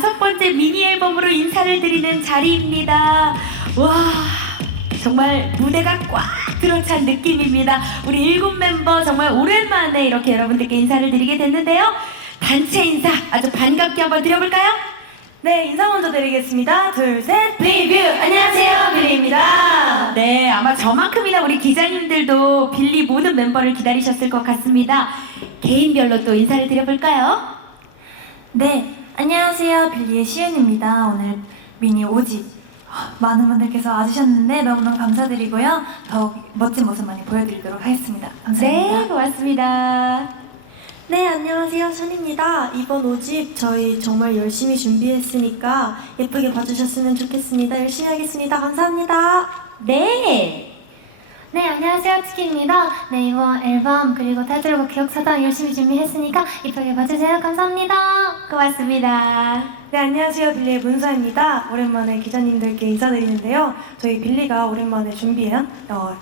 5번째 미니 앨범으로 인사를 드리는 자리입니다. 와, 정말 무대가 꽉 들어찬 느낌입니다. 우리 7 멤버 정말 오랜만에 이렇게 여러분들께 인사를 드리게 됐는데요. 단체 인사 아주 반갑게 한번 드려볼까요? 네, 인사 먼저 드리겠습니다. 둘, 셋. 리뷰! 안녕하세요, 빌리입니다. 네, 아마 저만큼이나 우리 기자님들도 빌리 모든 멤버를 기다리셨을 것 같습니다. 개인별로 또 인사를 드려볼까요? 네, 안녕하세요. 빌리의 시은입니다. 오늘 미니 5집 많은 분들께서 와주셨는데 너무너무 감사드리고요. 더욱 멋진 모습 많이 보여드리도록 하겠습니다. 감사합니다. 네, 고맙습니다. 네, 안녕하세요. 션입니다. 이번 5집 저희 정말 열심히 준비했으니까 예쁘게 봐주셨으면 좋겠습니다. 열심히 하겠습니다. 감사합니다. 네. 네, 안녕하세요. 치킨입니다. 네, 이번 앨범 그리고 타이틀곡 기억사당 열심히 준비했으니까 이쁘게 봐주세요. 감사합니다. 고맙습니다. 네, 안녕하세요. 빌리의 문서입니다. 오랜만에 기자님들께 인사드리는데요. 저희 빌리가 오랜만에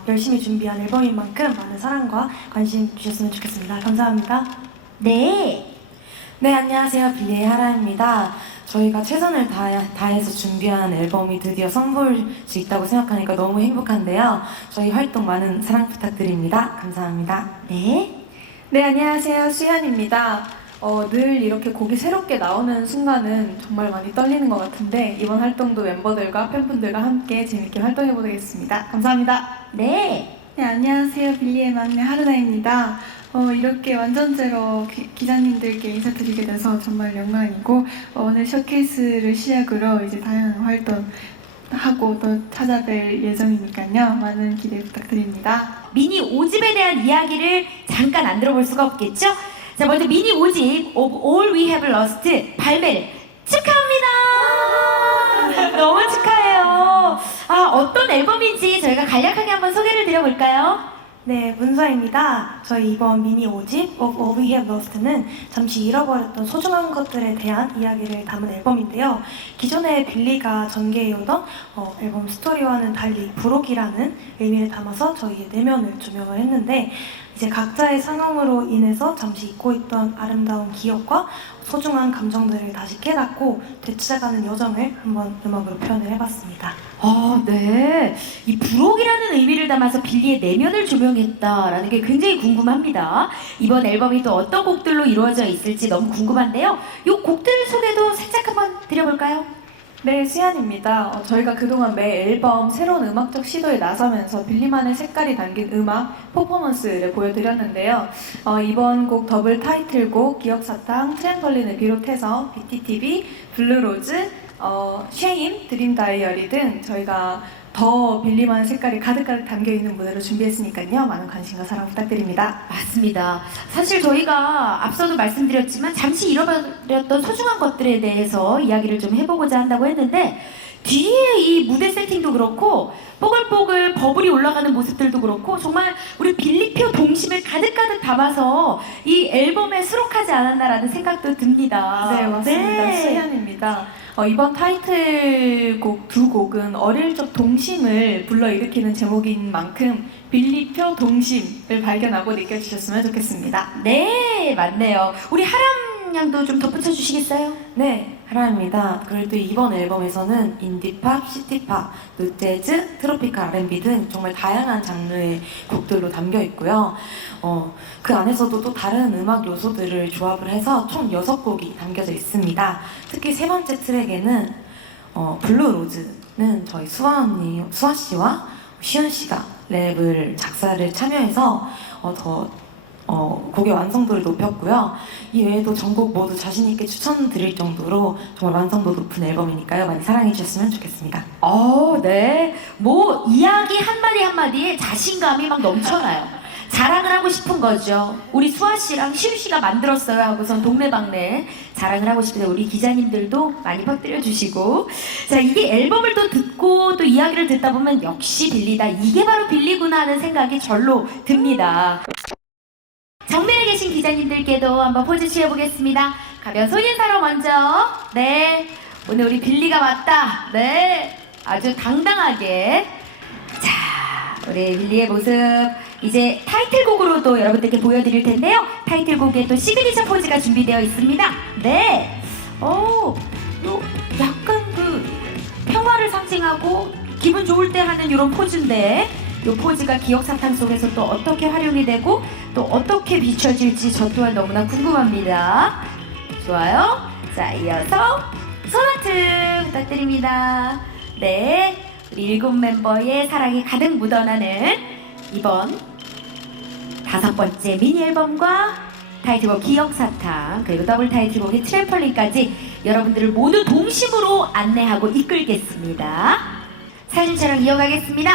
열심히 준비한 앨범인 만큼 많은 사랑과 관심 주셨으면 좋겠습니다. 감사합니다. 네. 네, 안녕하세요. 빌리의 하라입니다. 저희가 최선을 다해서 준비한 앨범이 드디어 선보일 수 있다고 생각하니까 너무 행복한데요. 저희 활동 많은 사랑 부탁드립니다. 감사합니다. 네. 네, 안녕하세요. 수현입니다. 늘 이렇게 곡이 새롭게 나오는 순간은 정말 많이 떨리는 것 같은데 이번 활동도 멤버들과 팬분들과 함께 재밌게 활동해보겠습니다. 감사합니다. 네. 네, 안녕하세요. 빌리의 막내 하루나입니다. 이렇게 완전제로 기자님들께 인사드리게 돼서 정말 영광이고 오늘 쇼케이스를 시작으로 이제 다양한 활동 하고 또 찾아뵐 예정이니까요. 많은 기대 부탁드립니다. 미니 5집에 대한 이야기를 잠깐 안 들어볼 수가 없겠죠? 자, 먼저 미니 5집 All We Have Lost 발매를 축하합니다. 너무 축하해요. 아, 어떤 앨범인지 저희가 간략하게 한번 소개를 드려볼까요? 네, 문서입니다. 저희 이번 미니 5집 All We Have Lost는 잠시 잃어버렸던 소중한 것들에 대한 이야기를 담은 앨범인데요. 기존에 빌리가 전개해오던 앨범 스토리와는 달리 부록이라는 의미를 담아서 저희의 내면을 조명을 했는데 이제 각자의 상황으로 인해서 잠시 잊고 있던 아름다운 기억과 소중한 감정들을 다시 깨닫고 되찾아가는 여정을 한번 음악으로 표현을 해봤습니다. 네. 이 부록이라는 의미를 담아서 빌리의 내면을 조명했다라는 게 굉장히 궁금합니다. 이번 앨범이 또 어떤 곡들로 이루어져 있을지 너무 궁금한데요. 이 곡들 소개도 살짝 한번 드려볼까요? 네, 수현입니다. 저희가 그동안 매 앨범 새로운 음악적 시도에 나서면서 빌리만의 색깔이 담긴 음악 퍼포먼스를 보여드렸는데요. 이번 곡 더블 타이틀곡 기억사탕, 트램펄린을 비롯해서 BTTV, 블루로즈, 쉐임, 드림 다이어리 등 저희가 더 빌리만의 색깔이 가득가득 담겨있는 무대로 준비했으니까요. 많은 관심과 사랑 부탁드립니다. 맞습니다. 사실 저희가 앞서도 말씀드렸지만 잠시 잃어버렸던 소중한 것들에 대해서 이야기를 좀 해보고자 한다고 했는데 뒤에 이 무대 세팅도 그렇고 뽀글뽀글 버블이 올라가는 모습들도 그렇고 정말 우리 빌리표 동심을 가득가득 담아서 이 앨범에 수록하지 않았나라는 생각도 듭니다. 네, 맞습니다. 네. 수현입니다. 이번 타이틀곡 2곡은 어릴 적 동심을 불러일으키는 제목인 만큼 빌리표 동심을 발견하고 느껴주셨으면 좋겠습니다. 네, 맞네요. 우리 하람 양도 좀 덧붙여 주시겠어요? 네, 하라입니다. 그리고 이번 앨범에서는 인디팝, 시티팝, 누재즈, 트로피컬 R&B 등 정말 다양한 장르의 곡들로 담겨 있고요. 그 안에서도 또 다른 음악 요소들을 조합을 해서 총 6곡이 담겨져 있습니다. 특히 세 번째 트랙에는 블루로즈는 저희 수아 씨와 시은 씨가 랩을 작사를 참여해서 곡의 완성도를 높였고요. 이 외에도 전곡 모두 자신있게 추천드릴 정도로 정말 완성도 높은 앨범이니까요. 많이 사랑해 주셨으면 좋겠습니다. 네. 뭐 이야기 한마디 한마디에 자신감이 막 넘쳐나요. 자랑을 하고 싶은 거죠. 우리 수아 씨랑 시우 씨가 만들었어요 하고선 동네방네 자랑을 하고 싶은데 우리 기자님들도 많이 퍼뜨려 주시고 자, 이게 앨범을 또 듣고 또 이야기를 듣다 보면 역시 빌리다. 이게 바로 빌리구나 하는 생각이 절로 듭니다. 정면에 계신 기자님들께도 한번 포즈 취해보겠습니다. 가벼운 손인사로 먼저. 네. 오늘 우리 빌리가 왔다. 네. 아주 당당하게. 자, 우리 빌리의 모습. 이제 타이틀곡으로도 여러분들께 보여드릴 텐데요. 타이틀곡에 또 시그니처 포즈가 준비되어 있습니다. 네. 오. 또 약간 그 평화를 상징하고 기분 좋을 때 하는 이런 포즈인데 이 포즈가 기억사탕 속에서 또 어떻게 활용이 되고 또 어떻게 비춰질지 저 또한 너무나 궁금합니다. 좋아요. 자, 이어서 소나트 부탁드립니다. 네, 우리 7 멤버의 사랑이 가득 묻어나는 이번 5번째 미니 앨범과 타이틀곡 기억사탕 그리고 더블 타이틀곡인 트램펄린까지 여러분들을 모두 동심으로 안내하고 이끌겠습니다. 사진 촬영 이어가겠습니다.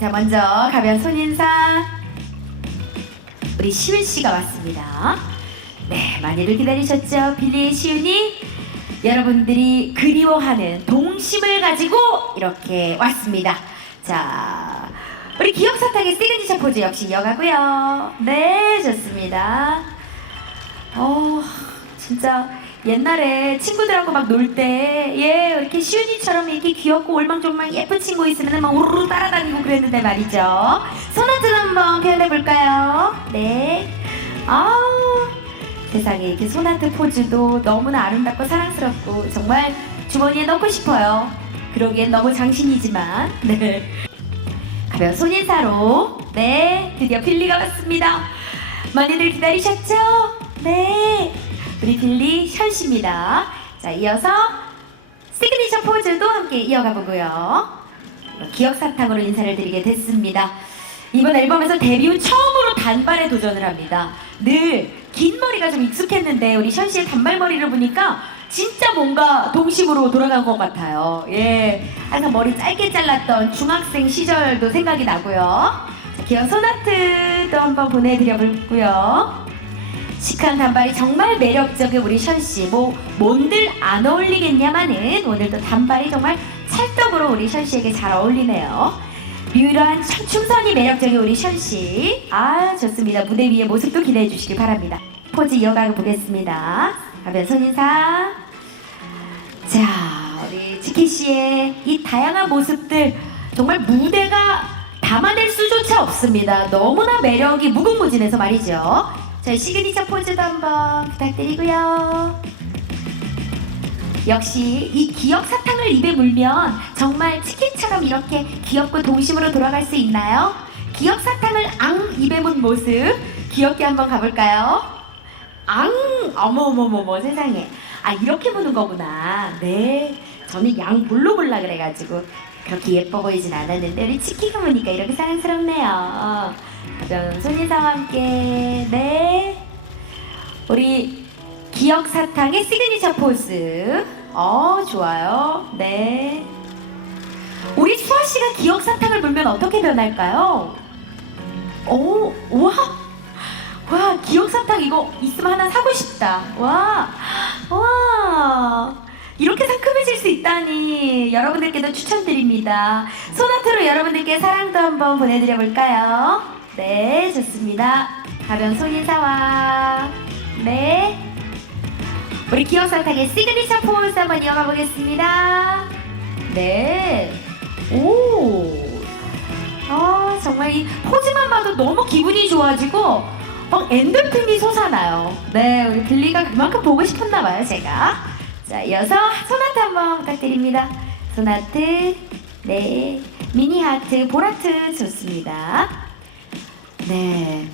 자, 먼저 가벼운 손인사 우리 시윤 씨가 왔습니다. 네, 많이들 기다리셨죠? 빌리의 시윤이 여러분들이 그리워하는 동심을 가지고 이렇게 왔습니다. 자, 우리 기억사탕의 시그니처 포즈 역시 이어가고요. 네, 좋습니다. 진짜 옛날에 친구들하고 막 놀 때 이렇게 시윤이처럼 이렇게 귀엽고 올망졸망 예쁜 친구 있으면 막 우르르 따라다니고 그랬는데 말이죠. 소나트 한번 표현해볼까요? 네. 세상에 이렇게 소나트 포즈도 너무나 아름답고 사랑스럽고 정말 주머니에 넣고 싶어요. 그러기엔 너무 장신이지만 네. 가벼운 손인사로 네, 드디어 빌리가 왔습니다. 많이들 기다리셨죠? 네, 우리 빌리 션씨입니다. 자, 이어서 시그니처 포즈도 함께 이어가 보고요. 기억사탕으로 인사를 드리게 됐습니다. 이번 앨범에서 데뷔 후 처음으로 단발에 도전을 합니다. 늘 긴 머리가 좀 익숙했는데 우리 션씨의 단발머리를 보니까 진짜 뭔가 동심으로 돌아간 것 같아요. 예, 항상 머리 짧게 잘랐던 중학생 시절도 생각이 나고요. 자, 기억 소나트도 한번 보내드려볼고요. 시크한 단발이 정말 매력적인 우리 션씨. 뭔들 안 어울리겠냐마는 오늘도 단발이 정말 찰떡으로 우리 션씨에게 잘 어울리네요. 뮤일한 춤선이 매력적인 우리 션씨. 좋습니다. 무대 위의 모습도 기대해 주시길 바랍니다. 포즈 이어가 보겠습니다. 가벼운 손인사. 자, 우리 지키씨의 이 다양한 모습들 정말 무대가 담아낼 수조차 없습니다. 너무나 매력이 무궁무진해서 말이죠. 저희 시그니처 포즈도 한번 부탁드리고요. 역시 이 기억사탕을 입에 물면 정말 치킨처럼 이렇게 귀엽고 동심으로 돌아갈 수 있나요? 기억사탕을 입에 문 모습 귀엽게 한번 가볼까요? 어머머머머 세상에. 이렇게 무는 거구나. 네, 저는 양볼로 볼라 그래가지고 그렇게 예뻐 보이진 않았는데 우리 치키가 보니까 이렇게 사랑스럽네요. 가벼운 손인사와 함께 네, 우리 기억사탕의 시그니처 포즈. 좋아요. 네, 우리 수아씨가 기억사탕을 물면 어떻게 변할까요? 와, 기억사탕 이거 있으면 하나 사고 싶다. 와, 이렇게 상큼해질 수 있다니 여러분들께도 추천드립니다. 소나트로 여러분들께 사랑도 한번 보내드려 볼까요? 네, 좋습니다. 가벼운 손인사와 네, 우리 기억사탕의 시그니처 포즈 한번 이어가 보겠습니다. 네, 정말 이 포즈만 봐도 너무 기분이 좋아지고 엔돌핀이 솟아나요. 네, 우리 빌리가 그만큼 보고 싶었나 봐요, 제가. 자, 이어서 소나트 한번 부탁드립니다. 소나트, 네, 미니 하트, 볼하트 좋습니다. 네,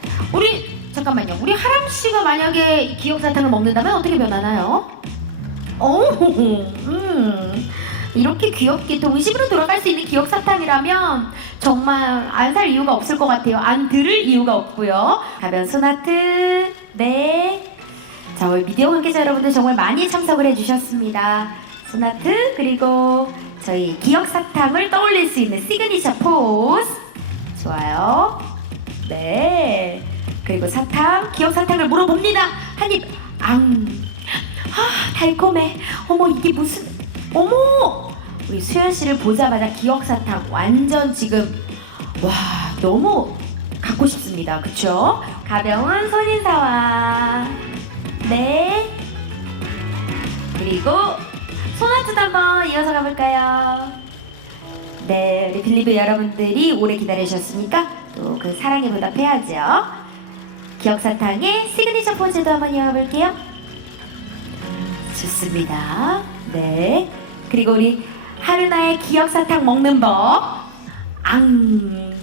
잠깐만요. 우리 하람 씨가 만약에 기억사탕을 먹는다면 어떻게 변하나요? 이렇게 귀엽게 동심으로 돌아갈 수 있는 기억사탕이라면 정말 안 살 이유가 없을 것 같아요. 안 들을 이유가 없고요. 가벼운 소나트, 네. 자, 오늘 미디어 관계자 여러분들 정말 많이 참석을 해주셨습니다. 소나트 그리고 저희 기억사탕을 떠올릴 수 있는 시그니처 포즈 좋아요. 네, 그리고 기억사탕을 물어봅니다. 한입 달콤해. 어머, 이게 무슨, 어머, 우리 수연씨를 보자마자 기억사탕 완전 지금 너무 갖고 싶습니다. 그쵸? 가벼운 손인사와 네, 그리고 소나트도 한번 이어서 가볼까요? 네, 우리 빌리브 여러분들이 오래 기다리셨으니까 또 그 사랑에 보답해야죠. 기억사탕의 시그니처 포즈도 한번 이어가 볼게요. 좋습니다. 네. 그리고 우리 하루나의 기억사탕 먹는 법.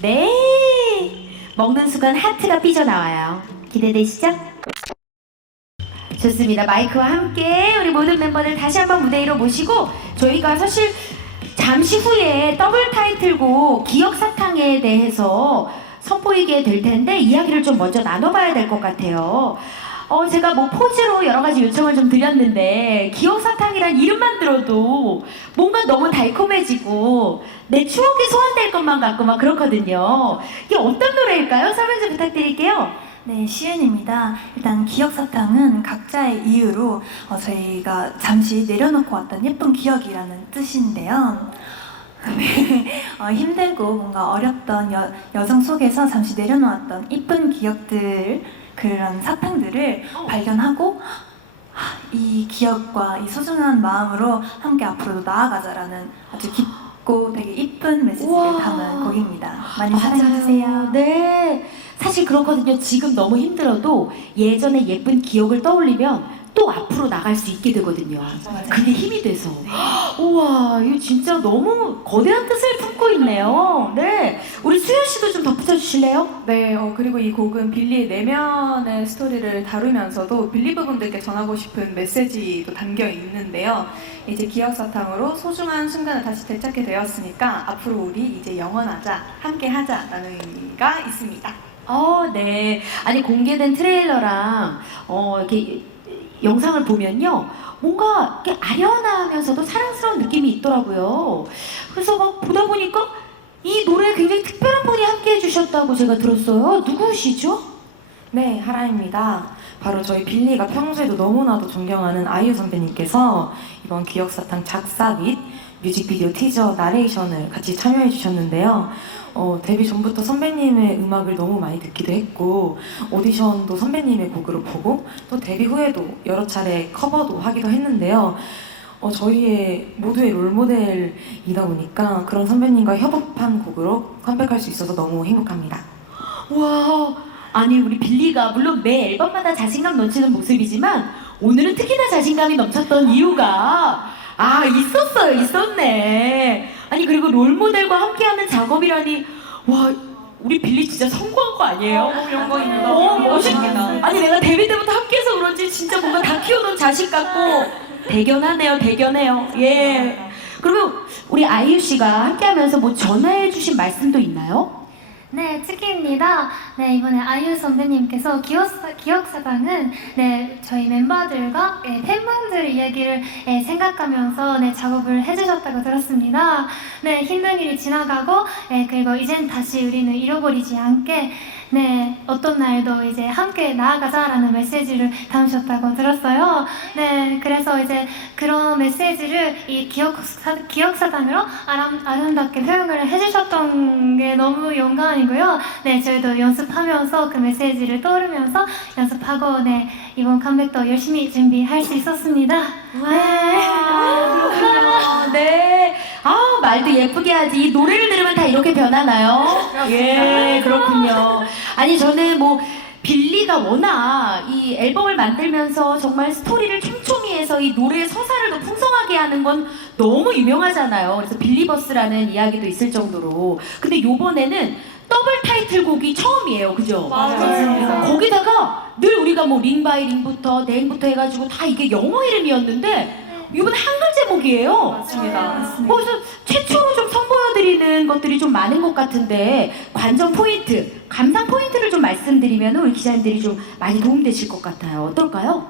네. 먹는 순간 하트가 삐져나와요. 기대되시죠? 좋습니다. 마이크와 함께 우리 모든 멤버들 다시 한번 무대 위로 모시고 저희가 사실 잠시 후에 더블 타이틀곡 기억사탕에 대해서 선보이게 될 텐데 이야기를 좀 먼저 나눠봐야 될 것 같아요. 제가 뭐 포즈로 여러 가지 요청을 좀 드렸는데 기억사탕이란 이름만 들어도 뭔가 너무 달콤해지고 내 추억이 소환될 것만 같고 막 그렇거든요. 이게 어떤 노래일까요? 설명 좀 부탁드릴게요. 네, 시은입니다. 일단 기억사탕은 각자의 이유로 저희가 잠시 내려놓고 왔던 예쁜 기억이라는 뜻인데요. 네, 힘들고 뭔가 어렵던 여정 속에서 잠시 내려놓았던 이쁜 기억들, 그런 사탕들을 발견하고 이 기억과 이 소중한 마음으로 함께 앞으로도 나아가자라는 아주 깊고 되게 이쁜 메시지를 우와. 담은 곡입니다. 많이 맞아요. 사랑해주세요. 네. 사실 그렇거든요. 지금 너무 힘들어도 예전의 예쁜 기억을 떠올리면 또 앞으로 나갈 수 있게 되거든요. 그게 힘이 돼서. 우와, 이거 진짜 너무 거대한 뜻을 품고 있네요. 네. 우리 수현 씨도 좀 덧붙여 주실래요? 네, 그리고 이 곡은 빌리의 내면의 스토리를 다루면서도 빌리 부분들께 전하고 싶은 메시지도 담겨 있는데요. 이제 기억사탕으로 소중한 순간을 다시 되찾게 되었으니까 앞으로 우리 이제 영원하자, 함께 하자라는 의미가 있습니다. 네. 아니 공개된 트레일러랑 이렇게 영상을 보면요, 뭔가 이렇게 아련하면서도 사랑스러운 느낌이 있더라고요. 그래서 막 보다 보니까 이 노래에 굉장히 특별한 분이 함께 해주셨다고 제가 들었어요. 누구시죠? 네, 하라입니다. 바로 저희 빌리가 평소에도 너무나도 존경하는 아이유 선배님께서 이번 기억사탕 작사 및 뮤직비디오 티저 나레이션을 같이 참여해 주셨는데요. 데뷔 전부터 선배님의 음악을 너무 많이 듣기도 했고 오디션도 선배님의 곡으로 보고 또 데뷔 후에도 여러 차례 커버도 하기도 했는데요. 저희의 모두의 롤모델이다 보니까 그런 선배님과 협업한 곡으로 컴백할 수 있어서 너무 행복합니다. 와, 아니 우리 빌리가 물론 매 앨범마다 자신감 넘치는 모습이지만 오늘은 특히나 자신감이 넘쳤던 이유가 있었네. 아니 그리고 롤모델과 함께하는 작업이라니, 와, 우리 빌리 진짜 성공한 거 아니에요? 영광입니다. 멋있다. 아니 내가 데뷔 때부터 함께해서 그런지 진짜 뭔가 다 키워놓은 자식 같고 대견해요. 예. 그러면 우리 아이유 씨가 함께하면서 뭐 전해주신 말씀도 있나요? 네, 치키입니다. 네, 이번에 아이유 선배님께서 기억사당은 저희 멤버들과 팬분들의 이야기를 생각하면서 작업을 해주셨다고 들었습니다. 네, 힘든 일이 지나가고 그리고 이젠 다시 우리는 잃어버리지 않게 어떤 날도 이제 함께 나아가자라는 메시지를 담으셨다고 들었어요. 네, 그래서 이제 그런 메시지를 이 기억사당으로 아름답게 표현을 해주셨던 게 너무 영광이고요. 네, 저희도 연습하면서 그 메시지를 떠오르면서 연습하고 이번 컴백도 열심히 준비할 수 있었습니다. 그렇군요. 네. 말도 예쁘게 하지. 이 노래를 들으면 다 이렇게 변하나요? 예, 그렇군요. 아니, 저는 뭐, 빌리가 워낙 이 앨범을 만들면서 정말 스토리를 촘촘히 해서 이 노래의 서사를 더 풍성하게 하는 건 너무 유명하잖아요. 그래서 빌리버스라는 이야기도 있을 정도로. 근데 요번에는 더블 타이틀곡이 처음이에요. 그죠? 맞아요. 거기다가 늘 우리가 뭐 링바이 링부터 네임부터 해가지고 다 이게 영어 이름이었는데 이번 한글 제목이에요. 맞습니다. 그래서 최초로 좀 선보여드리는 것들이 좀 많은 것 같은데 관전 포인트, 감상 포인트를 좀 말씀드리면 우리 기자님들이 좀 많이 도움되실 것 같아요. 어떨까요?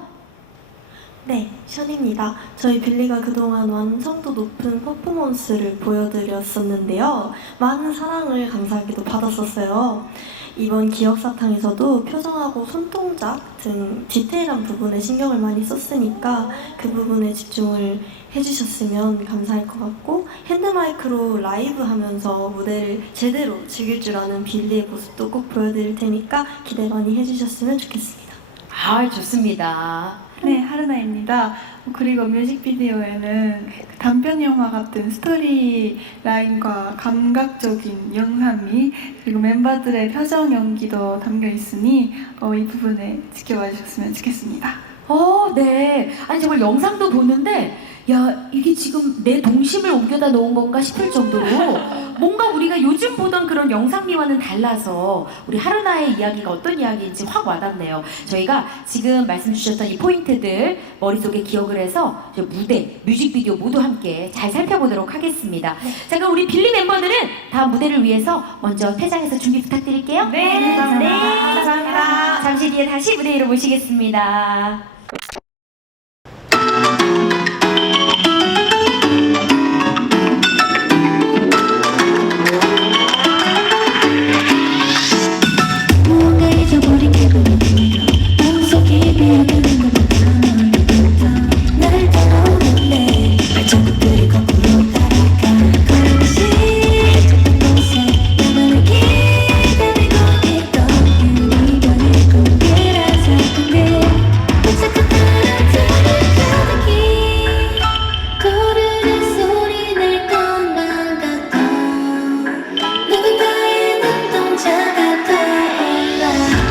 네, 션입니다. 저희 빌리가 그동안 완성도 높은 퍼포먼스를 보여드렸었는데요. 많은 사랑을 감사하게도 받았었어요. 이번 기억사탕에서도 표정하고 손동작 등 디테일한 부분에 신경을 많이 썼으니까 그 부분에 집중을 해주셨으면 감사할 것 같고, 핸드마이크로 라이브 하면서 무대를 제대로 즐길 줄 아는 빌리의 모습도 꼭 보여드릴 테니까 기대 많이 해주셨으면 좋겠습니다. 좋습니다. 네, 하르나입니다. 그리고 뮤직비디오에는 단편 영화 같은 스토리 라인과 감각적인 영상미, 그리고 멤버들의 표정 연기도 담겨 있으니 이 부분에 지켜봐 주셨으면 좋겠습니다. 네. 아니 정말 영상도 보는데 야, 이게 지금 내 동심을 옮겨다 놓은 건가 싶을 정도로 뭔가 우리가 요즘 보던 그런 영상미와는 달라서 우리 하루나의 이야기가 어떤 이야기인지 확 와닿네요. 저희가 지금 말씀 주셨던 이 포인트들 머릿속에 기억을 해서 이제 무대, 뮤직비디오 모두 함께 잘 살펴보도록 하겠습니다. 자, 그럼 우리 빌리 멤버들은 다음 무대를 위해서 먼저 퇴장해서 준비 부탁드릴게요. 네, 감사합니다. 감사합니다. 잠시 뒤에 다시 무대 위로 모시겠습니다. 무언가 잊어버린 기분이 들어 마음속이 비어드는 것부터 날 따라오는데 발자국들이 거꾸로 따라가 걸음씩 좁은 곳에 나만을 기다리고 있던 유리병의 꿈이라서 근데 반짝한 따뜻한 가득히 거르는 소리 날 것만 같아 누군가의 눈동자가 떠올라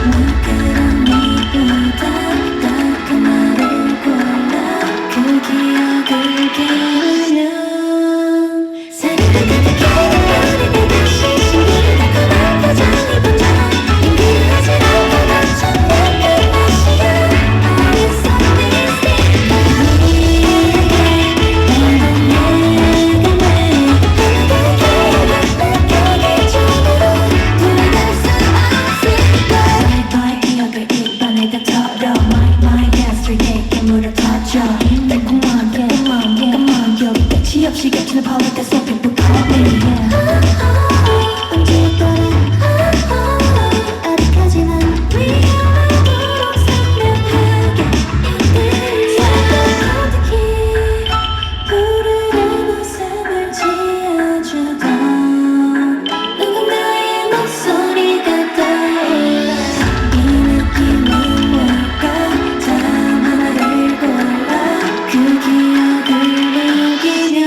물끄러운 네보다 따뜻한 나를 골라 그 기억을 깨우면 사랑과 가득히 우리 다시 신기를 달콤한 표정이 번져 인기하지 않고 멈춘 약간 맛이야 Always something 우리에게 난 내가 느끼기 전으로 돌아갈 수 없을까 Bye 기억을 입안에 다 털어 My yesterday 물어터져 달콤한 깔끔한 기억이 끝이 없이 겹치는 power so people call me 언제였더라 아득하지만 위험하도록 선명하게 사랑과 가득히 푸르른 웃음을 지어주던 누군가의 목소리가 떠올라 이 느낌은 뭘까 다음 하나를 골라 그 기억을 녹이면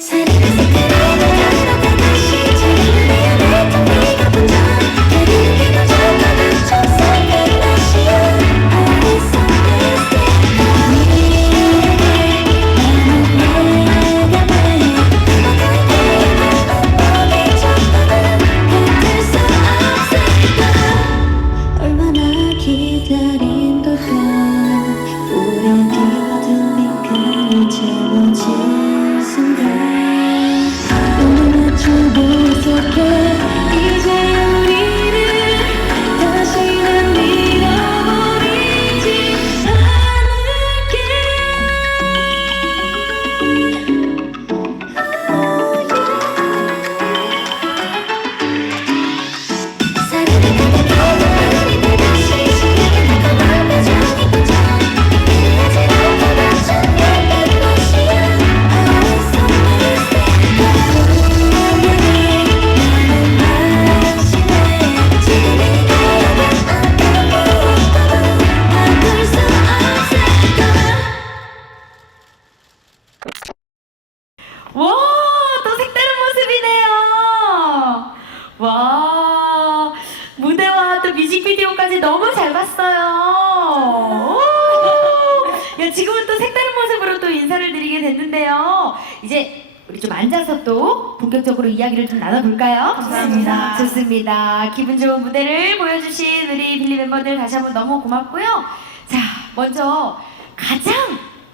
사랑과 색깔을 따라 다시 찾아내 내 텅비가 번져 내게 느끼고 잠깐만 촉촉한 맛이야 Always something 우리에게 나는 내가 보기 전부는 흔들 수 없을까 얼마나 기다린 걸까 우린 비워둔 빈칸을 채워질 순간 너무나 좁은 속에 이제 우리를 다시는 잃어버리지 않을게 사랑을 가득히 우리 다시 신기를 달콤한 표정이 번져 인기하지 않고 멈춘 약간 맛이야 Always something 나는 마시네 지금 이 기억은 아까운 무엇보다 바꿀 수 없을까 와, 또 색다른 모습이네요. 와, 무대와 또 뮤직비디오까지 너무 잘 봤어요. 오! 야, 지금은 또 색다른 모습으로 또 인사를 드리게 됐는데요. 이제 우리 좀 앉아서 또 본격적으로 이야기를 좀 나눠볼까요? 감사합니다. 좋습니다. 기분 좋은 무대를 보여주신 우리 빌리 멤버들 다시 한번 너무 고맙고요. 자, 먼저 가장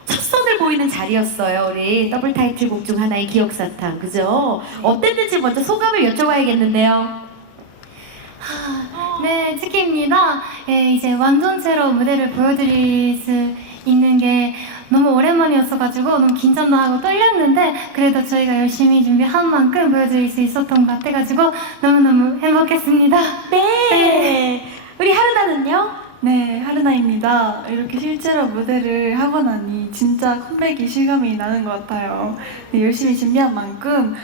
첫선을 보이는 자리였어요. 우리 더블 타이틀곡 중 하나의 기억사탕, 그죠? 어땠는지 먼저 소감을 여쭤봐야겠는데요. 네, 치키입니다. 예, 이제 완전체로 무대를 보여드릴 수 있는 게 너무 오랜만이었어가지고 너무 긴장도 하고 떨렸는데 그래도 저희가 열심히 준비한 만큼 보여드릴 수 있었던 것 같아가지고 너무너무 행복했습니다. 네. 우리 하루나는요? 네, 하르나입니다. 이렇게 실제로 무대를 하고 나니 진짜 컴백이 실감이 나는 것 같아요. 네, 열심히 준비한 만큼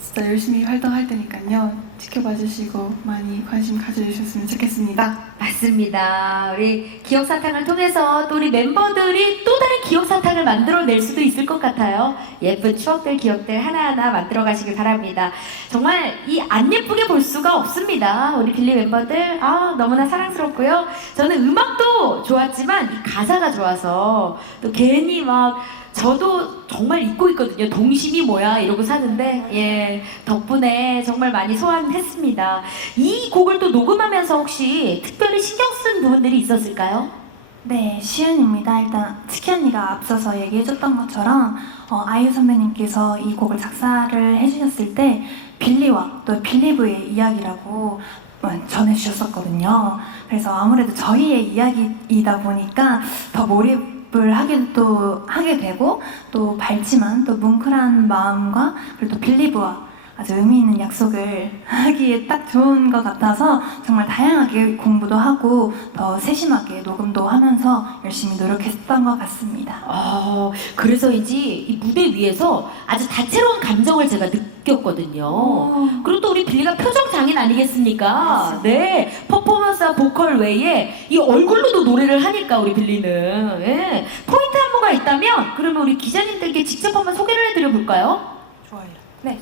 진짜 열심히 활동할 테니까요. 지켜봐 주시고 많이 관심 가져주셨으면 좋겠습니다. 맞습니다. 우리 기억사탕을 통해서 또 우리 멤버들이 또 다른 기억사탕을 만들어낼 수도 있을 것 같아요. 예쁜 추억들, 기억들 하나하나 만들어 가시길 바랍니다. 정말 이 안 예쁘게 볼 수가 없습니다. 우리 빌리 멤버들 너무나 사랑스럽고요. 저는 음악도 좋았지만 이 가사가 좋아서 또 괜히 막 저도 정말 잊고 있거든요. 동심이 뭐야 이러고 사는데 예 덕분에 정말 많이 소환했습니다. 이 곡을 또 녹음하면서 혹시 특별히 신경 쓴 부분들이 있었을까요? 네, 시은입니다. 일단 치키 언니가 앞서서 얘기해줬던 것처럼 아이유 선배님께서 이 곡을 작사를 해주셨을 때 빌리와 또 빌리브의 이야기라고 전해주셨었거든요. 그래서 아무래도 저희의 이야기이다 보니까 더 몰입을 하게 되고 또 밝지만 또 뭉클한 마음과 그리고 또 빌리브와 아주 의미 있는 약속을 하기에 딱 좋은 것 같아서 정말 다양하게 공부도 하고 더 세심하게 녹음도 하면서 열심히 노력했던 것 같습니다. 그래서인지 이 무대 위에서 아주 다채로운 감정을 제가 느꼈거든요. 그리고 또 우리 빌리가 표정 장인 아니겠습니까? 네, 퍼포먼스와 보컬 외에 이 얼굴로도 노래를 하니까 우리 빌리는 예. 포인트 안무가 있다면 그러면 우리 기자님들께 직접 한번 소개를 해드려 볼까요? 좋아요. 네.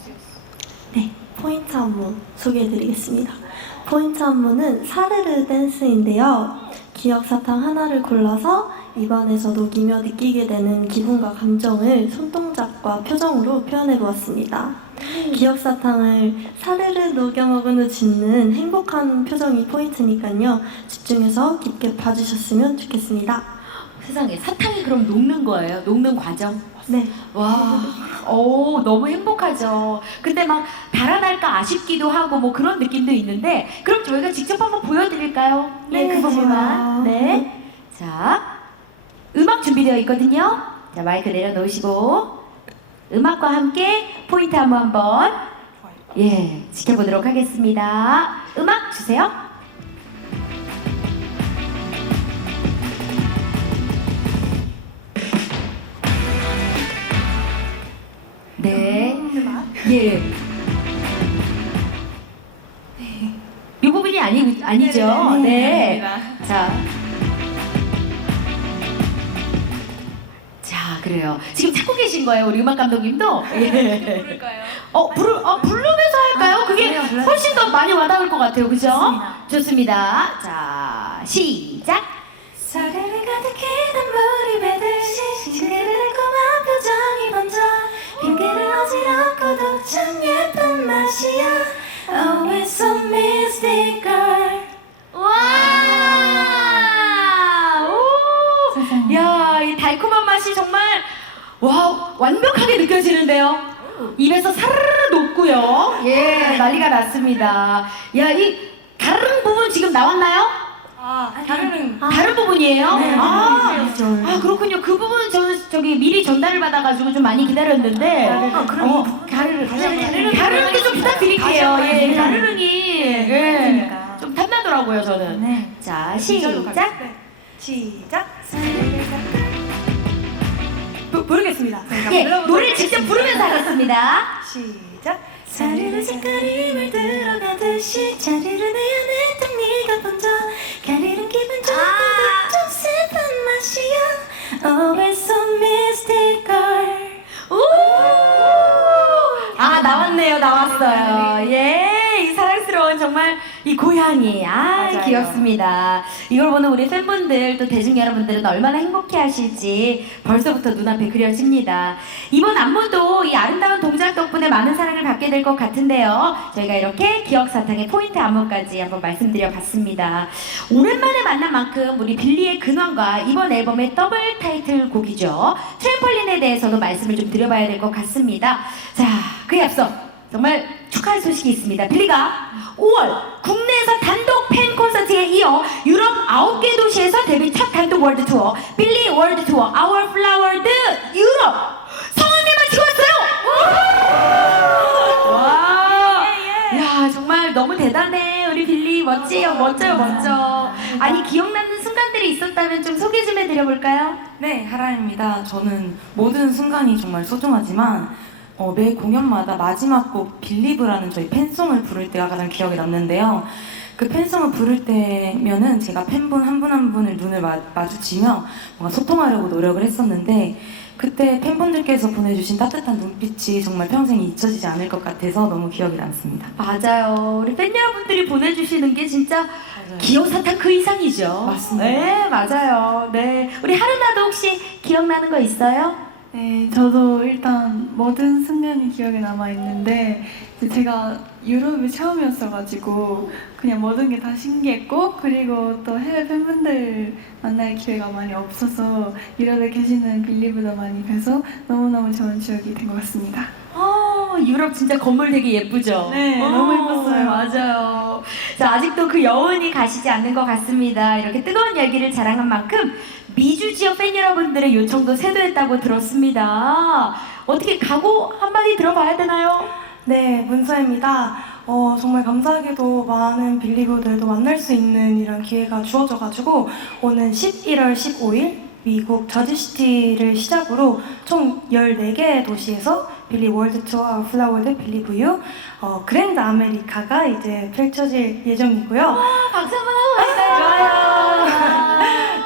네, 포인트 안무 소개해드리겠습니다. 포인트 안무는 사르르 댄스인데요. 기억 사탕 하나를 골라서 입안에서 녹이며 느끼게 되는 기분과 감정을 손동작과 표정으로 표현해보았습니다. 기억 사탕을 사르르 녹여 먹은 후 짓는 행복한 표정이 포인트니까요. 집중해서 깊게 봐주셨으면 좋겠습니다. 세상에 사탕이 그럼 녹는 거예요? 녹는 과정? 네. 와, 너무 행복하죠. 근데 막 달아날까 아쉽기도 하고 뭐 그런 느낌도 있는데 그럼 저희가 직접 한번 보여드릴까요? 네, 그 부분만. 네. 자, 음악 준비되어 있거든요. 자, 마이크 내려놓으시고 음악과 함께 포인트 한번 지켜보도록 하겠습니다. 음악 주세요. 네. 예. 이 부분이 아니죠. 네. 자. 자, 그래요. 지금 찾고 계신 거예요, 우리 음악 감독님도? 예. 부를까요? 부르면서 할까요? 그게 훨씬 더 많이 와닿을 것 같아요. 그죠? 좋습니다. 자, 시작. 서로를 가득히던 물이 배듯이 싱그레 달콤한 표정이 번져 핑계를 어지럽고도 참 예쁜 맛이야 Oh it's so mystical 와! 오! 야, 이 달콤한 맛이 정말 완벽하게 느껴지는데요. 입에서 사르르 녹고요. 예, 난리가 났습니다. 야, 이 다른 부분 지금 나왔나요? 다른 부분이에요? 네, 그렇군요. 그 부분은 저는 미리 전달을 받아가지고 좀 많이 기다렸는데 가르릉이 좀 부탁드릴게요. 예, 가르릉이 좀 탐나더라고요, 저는. 네. 자, 시작. 시작. 부르겠습니다. 예, 노래 직접 부르면서 하겠습니다. 시작. 사르르 색깔이 물들어가듯이 자르르 내 안에 딱 네가 번져 가르른 기분 좋고도 좀 슬픈 맛이야 Oh it's so mystical 나왔어요. 예, 이 사랑스러운 정말 이 고양이. 귀엽습니다. 이걸 보는 우리 팬분들 또 대중 여러분들은 얼마나 행복해 하실지 벌써부터 눈앞에 그려집니다. 이번 안무도 이 아름다운 동작 덕분에 많은 사랑을 받게 될 것 같은데요. 저희가 이렇게 기억사탕의 포인트 안무까지 한번 말씀드려 봤습니다. 오랜만에 만난 만큼 우리 빌리의 근황과 이번 앨범의 더블 타이틀곡이죠. 트램펄린에 대해서도 말씀을 좀 드려봐야 될 것 같습니다. 자, 그에 앞서 정말 축하할 소식이 있습니다. 빌리가 5월 국내에서 단독 팬 콘서트에 이어 유럽 9개 도시에서 데뷔 첫 단독 월드 투어 빌리 월드 투어 Our Flowered 유럽 성황리에 마치고 왔어요. 와, 야 정말 너무 대단해 우리 빌리. 멋지요, 멋져. 아니 기억나는 순간들이 있었다면 좀 소개 좀 해드려 볼까요? 네, 하라입니다. 저는 모든 순간이 정말 소중하지만 매 공연마다 마지막 곡 빌리브라는 저희 팬송을 부를 때가 가장 기억에 남는데요. 그 팬송을 부를 때면은 제가 팬분 한 분 한 분을 눈을 마주치며 뭔가 소통하려고 노력을 했었는데 그때 팬분들께서 보내주신 따뜻한 눈빛이 정말 평생 잊혀지지 않을 것 같아서 너무 기억이 남습니다. 맞아요. 우리 팬 여러분들이 보내주시는 게 진짜 기억 사탕 그 이상이죠. 맞습니다. 네, 맞아요. 네, 우리 하루나도 혹시 기억나는 거 있어요? 네, 저도 일단 모든 순간이 기억에 남아 있는데 제가 유럽이 처음이었어가지고 그냥 모든 게 다 신기했고 그리고 또 해외 팬분들 만날 기회가 많이 없어서 유럽에 계시는 빌리브도 많이 뵈서 너무너무 좋은 추억이 된 것 같습니다. 유럽 진짜 건물 되게 예쁘죠? 네, 너무 예뻤어요. 맞아요. 자, 아직도 그 여운이 가시지 않는 것 같습니다. 이렇게 뜨거운 열기를 자랑한 만큼 미주 지역 팬 여러분들의 요청도 쇄도했다고 들었습니다. 어떻게 각오 한마디 들어봐야 되나요? 네, 문서입니다. 정말 감사하게도 많은 빌리브들도 만날 수 있는 이런 기회가 주어져가지고 오는 11월 15일 미국 저지시티를 시작으로 총 14개의 도시에서 빌리 월드 투어 플라워드 빌리브 유 그랜드 아메리카가 이제 펼쳐질 예정이고요. 박수 한번 하고 갈까요?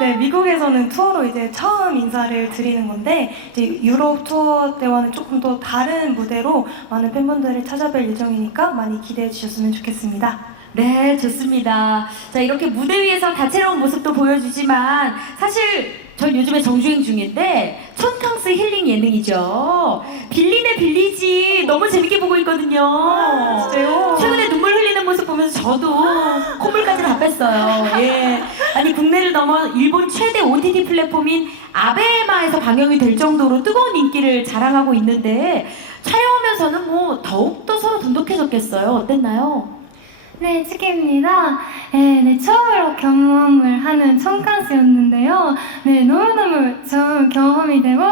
네, 미국에서는 투어로 이제 처음 인사를 드리는 건데 이제 유럽 투어 때와는 조금 더 다른 무대로 많은 팬분들을 찾아뵐 예정이니까 많이 기대해 주셨으면 좋겠습니다. 네, 좋습니다. 자, 이렇게 무대 위에서 다채로운 모습도 보여주지만 사실 전 요즘에 정주행 중인데 촌캉스 힐링 예능이죠. 빌리네 빌리지 너무 재밌게 보고 있거든요. 진짜요? 최근에 눈물 흘리는 모습 보면서 저도 콧물까지 다 뺐어요. 예. 아니 국내를 넘어 일본 최대 OTT 플랫폼인 아베마에서 방영이 될 정도로 뜨거운 인기를 자랑하고 있는데 촬영하면서는 뭐 더욱더 서로 돈독해졌겠어요. 어땠나요? 네, 치키입니다. 네, 처음으로 경험을 하는 촌캉스였는데요. 네, 너무너무 좋은 경험이 되고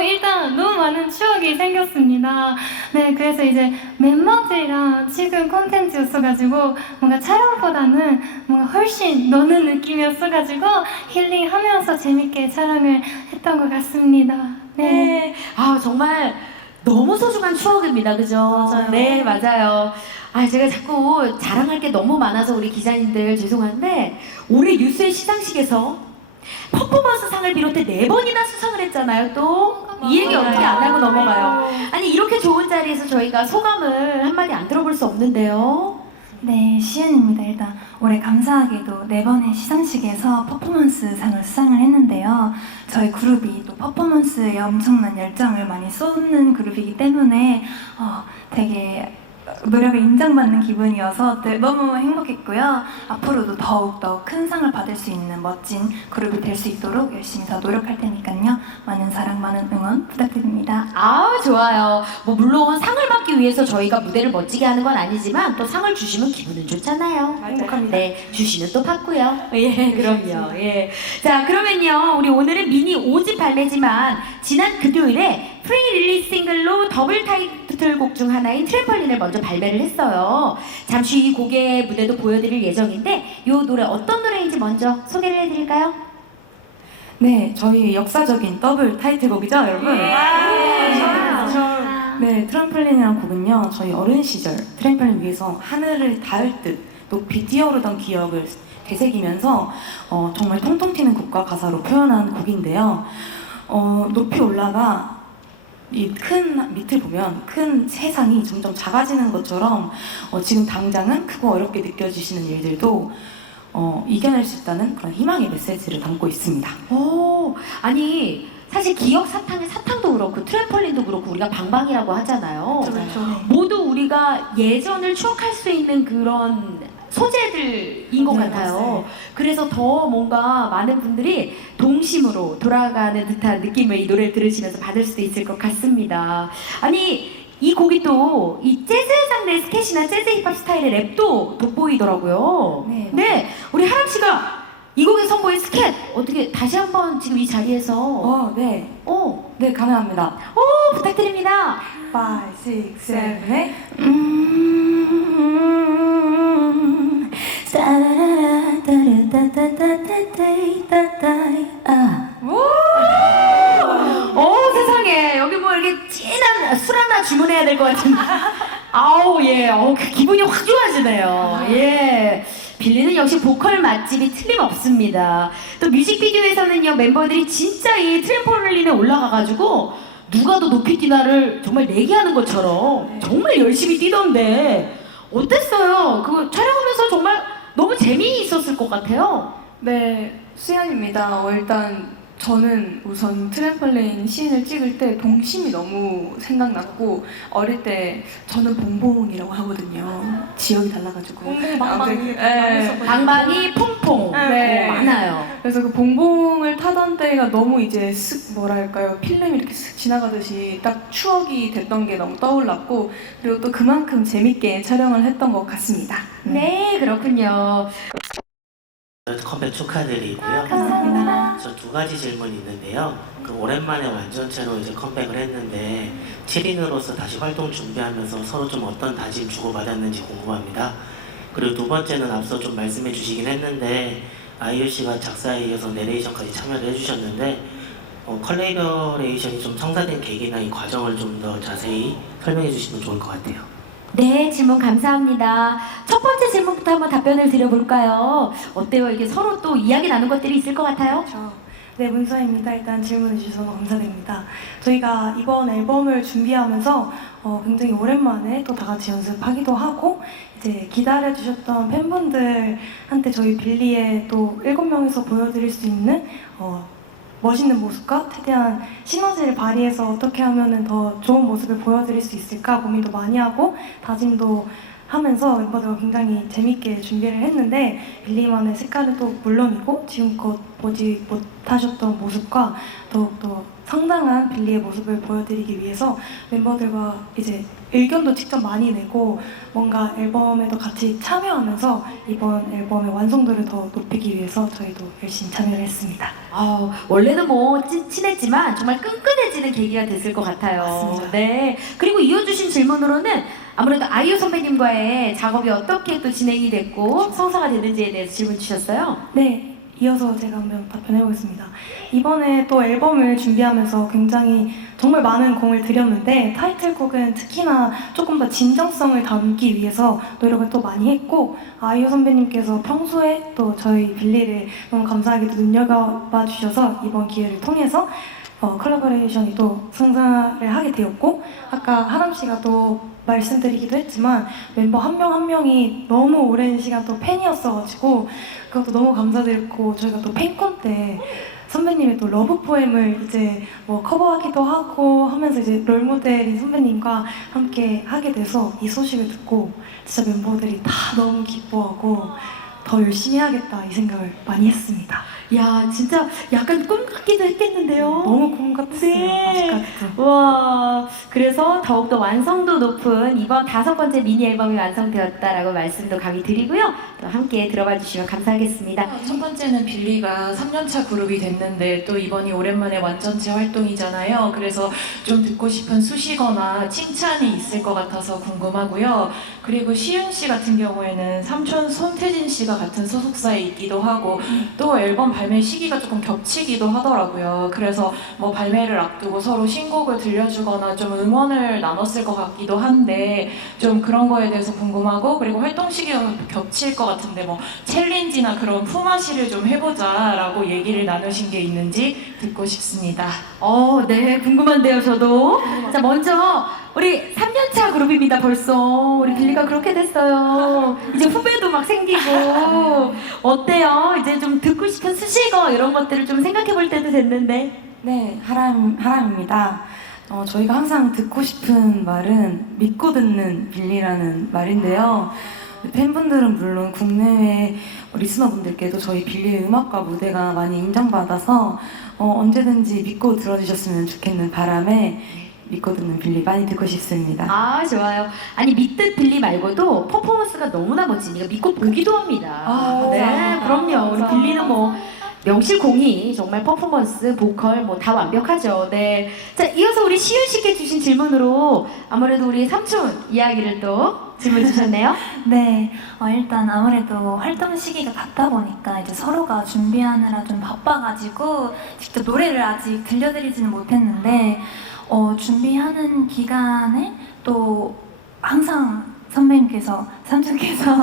일단 너무 많은 추억이 생겼습니다. 네, 그래서 이제 멤버들이랑 찍은 콘텐츠였어가지고 뭔가 촬영보다는 뭔가 훨씬 노는 느낌이었어가지고 힐링하면서 재밌게 촬영을 했던 것 같습니다. 네. 아, 정말 너무 소중한 추억입니다. 그죠? 맞아요. 네, 맞아요. 아, 제가 자꾸 자랑할 게 너무 많아서 우리 기자님들 죄송한데 올해 뉴스의 시상식에서 퍼포먼스 상을 비롯해 4번이나 수상을 했잖아요. 또 이 얘기 어떻게 안 하고 넘어가요? 아니 이렇게 좋은 자리에서 저희가 소감을 한마디 안 들어볼 수 없는데요. 네, 시은입니다. 일단 올해 감사하게도 4번의 시상식에서 퍼포먼스 상을 수상을 했는데요. 저희 그룹이 또 퍼포먼스에 엄청난 열정을 많이 쏟는 그룹이기 때문에 되게 노력을 인정받는 기분이어서 너무 행복했고요. 앞으로도 더욱더 큰 상을 받을 수 있는 멋진 그룹이 될 수 있도록 열심히 더 노력할 테니까요. 많은 사랑, 많은 응원 부탁드립니다. 아, 좋아요. 뭐 물론 상을 받기 위해서 저희가 무대를 멋지게 하는 건 아니지만 또 상을 주시면 기분은 좋잖아요. 행복합니다. 네, 주시는 또 받고요. 예, 그럼요. 예. 자, 그러면요. 우리 오늘은 미니 5집 발매지만 지난 금요일에 프리 릴리즈 싱글로 더블 타이틀곡 중 하나인 트램펄린을 먼저 발매를 했어요. 잠시 이 곡의 무대도 보여드릴 예정인데 이 노래 어떤 노래인지 먼저 소개를 해드릴까요? 네, 저희 역사적인 더블 타이틀곡이죠, 여러분? 네, 트램펄린이라는 곡은요, 저희 어린 시절 트램펄린 위에서 하늘을 닿을 듯 높이 뛰어오르던 기억을 되새기면서 정말 통통 튀는 곡과 가사로 표현한 곡인데요. 높이 올라가 이 큰 밑을 보면 큰 세상이 점점 작아지는 것처럼 지금 당장은 크고 어렵게 느껴지시는 일들도 이겨낼 수 있다는 그런 희망의 메시지를 담고 있습니다. 오, 아니 사실 기억 사탕의 사탕도 그렇고 트램펄린도 그렇고 우리가 방방이라고 하잖아요. 그렇죠. 모두 우리가 예전을 추억할 수 있는 그런 소재들인 것 네, 같아요. 맞아요. 그래서 더 뭔가 많은 분들이 동심으로 돌아가는 듯한 느낌을 이 노래를 들으시면서 받을 수도 있을 것 같습니다. 아니 이 곡이 또 이 재즈 장르의 스케치나 재즈 힙합 스타일의 랩도 돋보이더라고요. 네. 우리 하람 씨가 이 곡에 선보인 스캣 어떻게 다시 한번 지금 이 자리에서 네. 오, 네, 가능합니다. 오 부탁드립니다. 5, 6, 7, 8 세상에 여기 뭐 이렇게 진한 술 하나 주문해야 될 것 같은데. 아우, 예. 그 기분이 확 좋아지네요. 예. 빌리는 역시 보컬 맛집이 틀림없습니다. 또 뮤직비디오에서는요, 멤버들이 진짜 이 트램폴린에 올라가가지고 누가 더 높이 뛰나를 정말 내기하는 것처럼 정말 열심히 뛰던데 어땠어요? 그거 촬영하면서 정말 너무 재미있었을 것 같아요. 네, 수연입니다. 일단 저는 우선 트램펄린 씬을 찍을 때 동심이 너무 생각났고 어릴 때 저는 봉봉이라고 하거든요. 지역이 달라가지고. 방방이 네. 방방이 퐁퐁 네. 많아요. 그래서 그 봉봉을 타던 때가 너무 이제 뭐랄까요, 필름이 이렇게 쓱 지나가듯이 딱 추억이 됐던 게 너무 떠올랐고, 그리고 또 그만큼 재밌게 촬영을 했던 것 같습니다. 네, 그렇군요. 컴백 축하드리고요. 감사합니다. 저 두 가지 질문이 있는데요. 오랜만에 완전체로 이제 컴백을 했는데 7인으로서 다시 활동 준비하면서 서로 좀 어떤 다짐 주고받았는지 궁금합니다. 그리고 두 번째는 앞서 좀 말씀해 주시긴 했는데 아이유 씨가 작사에 이어서 내레이션까지 참여를 해주셨는데 컬래버레이션이 좀 성사된 계기나 이 과정을 좀 더 자세히 설명해 주시면 좋을 것 같아요. 네, 질문 감사합니다. 첫 번째 질문부터 한번 답변을 드려볼까요? 어때요? 이게 서로 또 이야기 나눈 것들이 있을 것 같아요? 네, 문서입니다. 일단 질문해 주셔서 감사드립니다. 저희가 이번 앨범을 준비하면서 굉장히 오랜만에 또 다 같이 연습하기도 하고 이제 기다려주셨던 팬분들한테 저희 빌리의 또 7명이서 보여드릴 수 있는 멋있는 모습과 최대한 시너지를 발휘해서 어떻게 하면 더 좋은 모습을 보여드릴 수 있을까 고민도 많이 하고 다짐도 하면서 멤버들과 굉장히 재밌게 준비를 했는데 빌리만의 색깔은 또 물론이고 지금껏 보지 못하셨던 모습과 더욱더 상당한 빌리의 모습을 보여드리기 위해서 멤버들과 이제 의견도 직접 많이 내고 뭔가 앨범에도 같이 참여하면서 이번 앨범의 완성도를 더 높이기 위해서 저희도 열심히 참여를 했습니다. 원래는 뭐 친했지만 정말 끈끈해지는 계기가 됐을 것 같아요. 맞습니다. 네. 그리고 이어주신 질문으로는 아무래도 아이유 선배님과의 작업이 어떻게 또 진행이 됐고 성사가 됐는지에 대해서 질문 주셨어요. 네, 이어서 제가 한번 답변해보겠습니다. 이번에 또 앨범을 준비하면서 굉장히 정말 많은 공을 들였는데 타이틀곡은 특히나 조금 더 진정성을 담기 위해서 노력을 또 많이 했고 아이유 선배님께서 평소에 또 저희 빌리를 너무 감사하게도 눈여겨봐 주셔서 이번 기회를 통해서 콜라보레이션이 또 성사를 하게 되었고 아까 하람 씨가 또 말씀드리기도 했지만 멤버 한 명 한 명이 너무 오랜 시간 또 팬이었어가지고 그것도 너무 감사드렸고 저희가 또 팬콘 때 선배님의 또 러브 포엠을 이제 뭐 커버하기도 하고 하면서 이제 롤모델인 선배님과 함께 하게 돼서 이 소식을 듣고 진짜 멤버들이 다 너무 기뻐하고 더 열심히 해야겠다 이 생각을 많이 했습니다. 야, 진짜 약간 꿈 같기도 했겠는데요. 너무 꿈 같았어요. 네. 아직까지도. 와, 그래서 더욱더 완성도 높은 이번 5번째 미니 앨범이 완성되었다라고 말씀도 감히 드리고요. 또 함께 들어봐 주시면 감사하겠습니다. 첫 번째는 빌리가 3년차 그룹이 됐는데 또 이번이 오랜만에 완전체 활동이잖아요. 그래서 좀 듣고 싶은 수식어나 칭찬이 있을 것 같아서 궁금하고요. 그리고 시윤 씨 같은 경우에는 삼촌 손태진 씨가 같은 소속사에 있기도 하고 또 앨범 발매 시기가 조금 겹치기도 하더라고요. 그래서 뭐 발매를 앞두고 서로 신곡을 들려주거나 좀 응원을 나눴을 것 같기도 한데 좀 그런 거에 대해서 궁금하고 그리고 활동 시기가 겹칠 것 같은데 뭐 챌린지나 그런 품앗이를 좀 해보자라고 얘기를 나누신 게 있는지 듣고 싶습니다. 네, 궁금한데요, 저도. 자, 먼저 우리 3년차 그룹입니다, 벌써. 우리 빌리가 그렇게 됐어요. 이제 후배도 막 생기고. 어때요? 이제 좀 듣고 싶은 수식어 이런 것들을 좀 생각해 볼 때도 됐는데. 네, 하람입니다. 저희가 항상 듣고 싶은 말은 믿고 듣는 빌리라는 말인데요. 팬분들은 물론 국내외 리스너분들께도 저희 빌리의 음악과 무대가 많이 인정받아서 언제든지 믿고 들어주셨으면 좋겠는 바람에 믿고 듣는 빌리 많이 듣고 싶습니다. 아, 좋아요. 아니, 믿듯 빌리 말고도 퍼포먼스가 너무나 멋지니까 믿고 보기도 합니다. 네, 그럼요. 우리 빌리는 뭐 명실공히 정말 퍼포먼스, 보컬 뭐 다 완벽하죠. 네. 자, 이어서 우리 시윤 씨께 주신 질문으로 아무래도 우리 삼촌 이야기를 또 질문 주셨네요. 네, 일단 아무래도 활동 시기가 같다 보니까 이제 서로가 준비하느라 좀 바빠가지고 직접 노래를 아직 들려드리지는 못했는데 준비하는 기간에 또 항상 선배님께서, 삼촌께서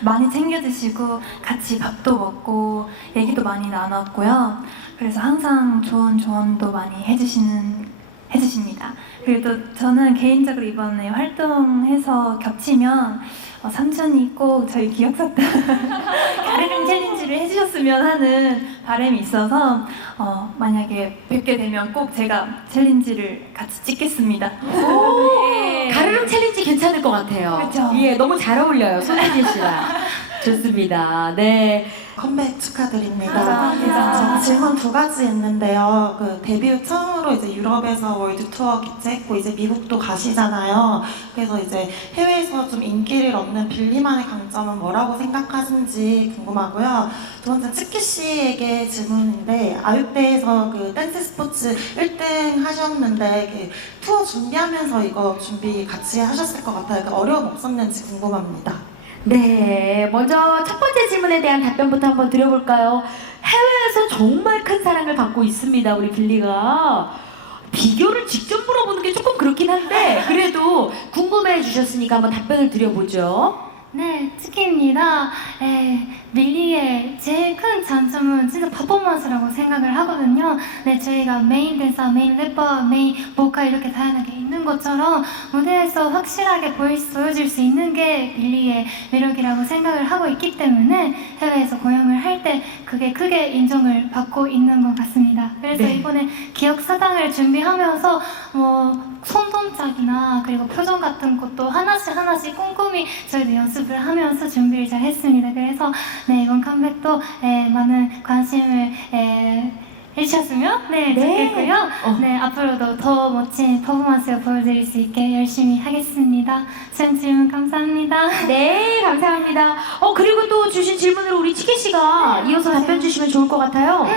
많이 챙겨주시고 같이 밥도 먹고 얘기도 많이 나눴고요. 그래서 항상 좋은 조언도 많이 해주십니다. 그리고 또 저는 개인적으로 이번에 활동해서 겹치면 삼촌이 꼭 저희 기억사탕 가르릉 챌린지를 해주셨으면 하는 바람이 있어서 만약에 뵙게 되면 꼭 제가 챌린지를 같이 찍겠습니다. 네. 가르릉 챌린지 괜찮을 것 같아요. 그쵸? 예, 너무 잘 어울려요. 손예진 씨랑. 좋습니다. 네. 컴백 축하드립니다. 감사합니다. 질문 두 가지 있는데요. 그 데뷔 처음으로 이제 유럽에서 월드 투어 개최했고 이제 미국도 가시잖아요. 그래서 이제 해외에서 좀 인기를 얻는 빌리만의 강점은 뭐라고 생각하신지 궁금하고요. 두 번째 치키 씨에게 질문인데 아육대에서 그 댄스 스포츠 1등 하셨는데 그 투어 준비하면서 이거 준비 같이 하셨을 것 같아요. 그 어려움 없었는지 궁금합니다. 네, 먼저 첫 번째 질문에 대한 답변부터 한번 드려볼까요? 해외에서 정말 큰 사랑을 받고 있습니다, 우리 빌리가. 비교를 직접 물어보는 게 조금 그렇긴 한데 그래도 궁금해 주셨으니까 한번 답변을 드려보죠. 네, 치키입니다. 밀리의 제일 큰 장점은 진짜 퍼포먼스라고 생각을 하거든요. 네, 저희가 메인 댄서, 메인 래퍼, 메인 보컬 이렇게 다양하게 있는 것처럼 무대에서 확실하게 보여줄 수 있는 게 밀리의 매력이라고 생각을 하고 있기 때문에 해외에서 공연을 할 때 그게 크게 인정을 받고 있는 것 같습니다. 그래서 네. 이번에 기억사당을 준비하면서 손동작이나 그리고 표정 같은 것도 하나씩 꼼꼼히 저희도 연습을 하면서 준비를 잘 했습니다. 그래서 네, 이번 컴백도 많은 관심을 해주셨으면 좋겠고요. 네, 앞으로도 더 멋진 퍼포먼스 보여드릴 수 있게 열심히 하겠습니다. 수영 질문 감사합니다. 네, 감사합니다. 그리고 또 주신 질문으로 우리 치키 씨가 이어서 답변 주시면 좋을 것 같아요.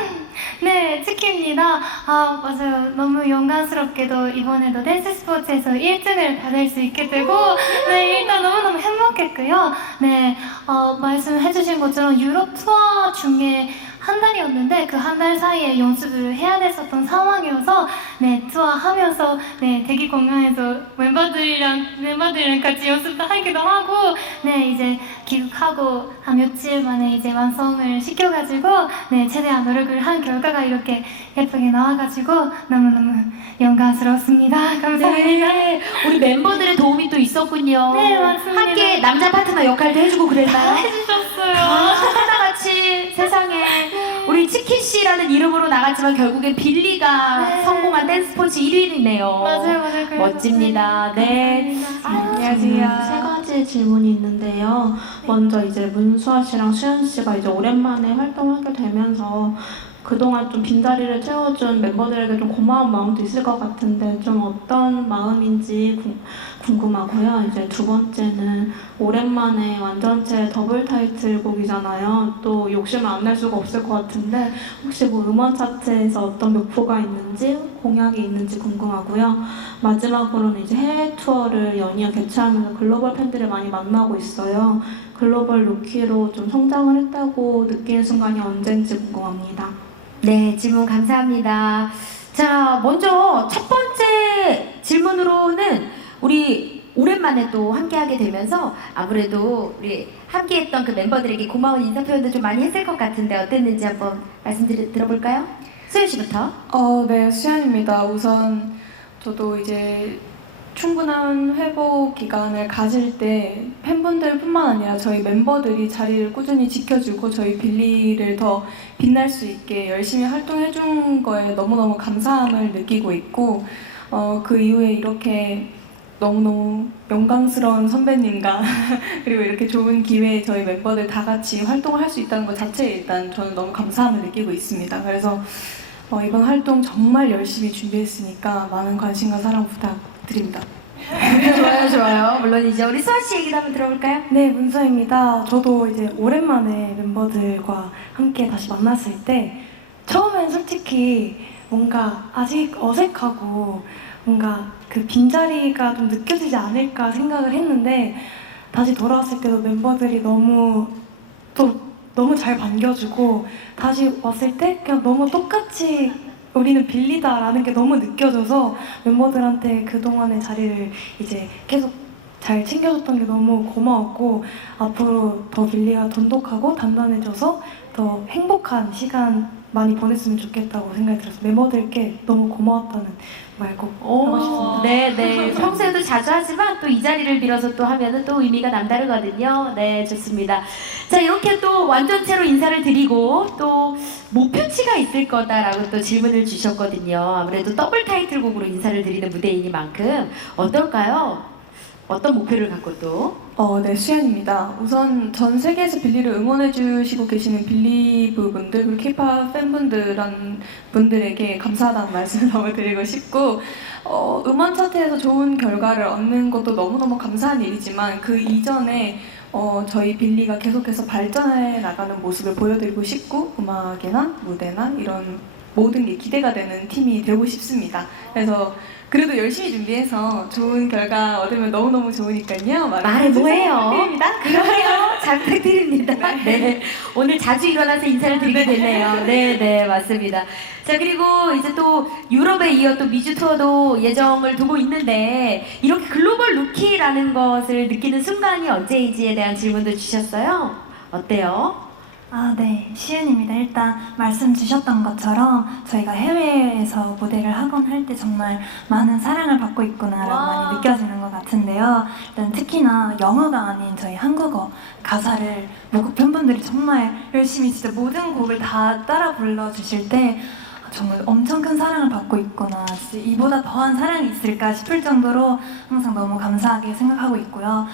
네, 치키입니다. 맞아요. 너무 영광스럽게도 이번에도 댄스 스포츠에서 1등을 받을 수 있게 되고 네, 일단 너무너무 행복했고요. 네, 말씀해주신 것처럼 유럽 투어 중에 한 달이었는데 그 한 달 사이에 연습을 해야 됐었던 상황이어서 네, 투어하면서 네, 대기 공연에서 멤버들이랑 같이 연습도 하기도 하고 네, 이제 귀국하고 한 며칠 만에 이제 완성을 시켜가지고 네, 최대한 노력을 한 결과가 이렇게 예쁘게 나와가지고 너무너무 영광스럽습니다. 감사합니다. 네, 우리 멤버들의 도움이 또 있었군요. 네, 맞습니다. 함께 남자 파트너 역할도 해주고 그랬나요? 해주셨어요. 하나같이 세상에 우리 치키 씨라는 이름으로 나갔지만 결국엔 빌리가 네. 성공한 댄스 스포츠 1위네요. 맞아요. 멋집니다. 네. 감사합니다. 세 가지 질문이 있는데요. 먼저 이제 문수아 씨랑 수현 씨가 이제 오랜만에 활동하게 되면서 그동안 좀 빈자리를 채워준 멤버들에게 좀 고마운 마음도 있을 것 같은데 좀 어떤 마음인지 궁금하고요. 이제 두 번째는 오랜만에 완전체 더블 타이틀곡이잖아요. 또 욕심을 안 낼 수가 없을 것 같은데 혹시 뭐 음원 차트에서 어떤 목표가 있는지 공약이 있는지 궁금하고요. 마지막으로는 이제 해외 투어를 연이어 개최하면서 글로벌 팬들을 많이 만나고 있어요. 글로벌 루키로 좀 성장을 했다고 느끼는 순간이 언제인지 궁금합니다. 네, 질문 감사합니다. 자, 먼저 첫 번째 질문으로는 우리 오랜만에 또 함께하게 되면서 아무래도 우리 함께했던 그 멤버들에게 고마운 인사 표현도 좀 많이 했을 것 같은데 어땠는지 한번 말씀 들어볼까요? 수현 씨부터. 네, 수현입니다. 우선 저도 이제 충분한 회복 기간을 가질 때 팬분들뿐만 아니라 저희 멤버들이 자리를 꾸준히 지켜주고 저희 빌리를 더 빛날 수 있게 열심히 활동해준 거에 너무너무 감사함을 느끼고 있고 그 이후에 이렇게 너무너무 영광스러운 선배님과 그리고 이렇게 좋은 기회에 저희 멤버들 다 같이 활동을 할 수 있다는 것 자체에 일단 저는 너무 감사함을 느끼고 있습니다. 그래서 이번 활동 정말 열심히 준비했으니까 많은 관심과 사랑 부탁드립니다. 좋아요. 물론 이제 우리 수아 씨 얘기도 한번 들어볼까요? 네, 문서입니다. 저도 이제 오랜만에 멤버들과 함께 다시 만났을 때 처음엔 솔직히 뭔가 아직 어색하고 뭔가 그 빈자리가 좀 느껴지지 않을까 생각을 했는데 다시 돌아왔을 때도 멤버들이 너무 잘 반겨주고 다시 왔을 때 그냥 너무 똑같이 우리는 빌리다라는 게 너무 느껴져서 멤버들한테 그동안의 자리를 이제 계속 잘 챙겨줬던 게 너무 고마웠고 앞으로 더 빌리가 돈독하고 단단해져서 더 행복한 시간 많이 보냈으면 좋겠다고 생각이 들어서 멤버들께 너무 고마웠다는 말 꼭 하고 싶습니다. 네. 평소에도 자주 하지만 또 이 자리를 빌어서 또 하면은 또 의미가 남다르거든요. 네, 좋습니다. 자, 이렇게 또 완전체로 인사를 드리고 또 목표치가 있을 거다라고 또 질문을 주셨거든요. 아무래도 더블 타이틀곡으로 인사를 드리는 무대이니만큼 어떨까요? 어떤 목표를 갖고 또? 네, 수연입니다. 우선 전 세계에서 빌리를 응원해주시고 계시는 빌리브 분들, 그리고 K-pop 팬분들한 분들에게 감사하다는 말씀을 너무 드리고 싶고, 음원 차트에서 좋은 결과를 얻는 것도 너무너무 감사한 일이지만 그 이전에 저희 빌리가 계속해서 발전해 나가는 모습을 보여드리고 싶고, 음악이나 무대나 이런 모든 게 기대가 되는 팀이 되고 싶습니다. 그래서 그래도 열심히 준비해서 좋은 결과 얻으면 너무너무 좋으니까요. 말해 뭐예요? 드립니다. 그럼요. 잘 부탁드립니다. 네. 오늘 자주 일어나서 인사를 드리게 되네요. 네, 맞습니다. 자, 그리고 이제 또 유럽에 이어 또 미주 투어도 예정을 두고 있는데 이렇게 글로벌 루키라는 것을 느끼는 순간이 언제인지에 대한 질문도 주셨어요. 어때요? 네, 시은입니다. 일단 말씀 주셨던 것처럼 저희가 해외에서 무대를 하곤 할 때 정말 많은 사랑을 받고 있구나라고 많이 느껴지는 것 같은데요. 일단 특히나 영어가 아닌 저희 한국어 가사를 외국 팬분들이 정말 열심히 진짜 모든 곡을 다 따라 불러주실 때 정말 엄청 큰 사랑을 받고 있구나, 진짜 이보다 더한 사랑이 있을까 싶을 정도로 항상 너무 감사하게 생각하고 있고요.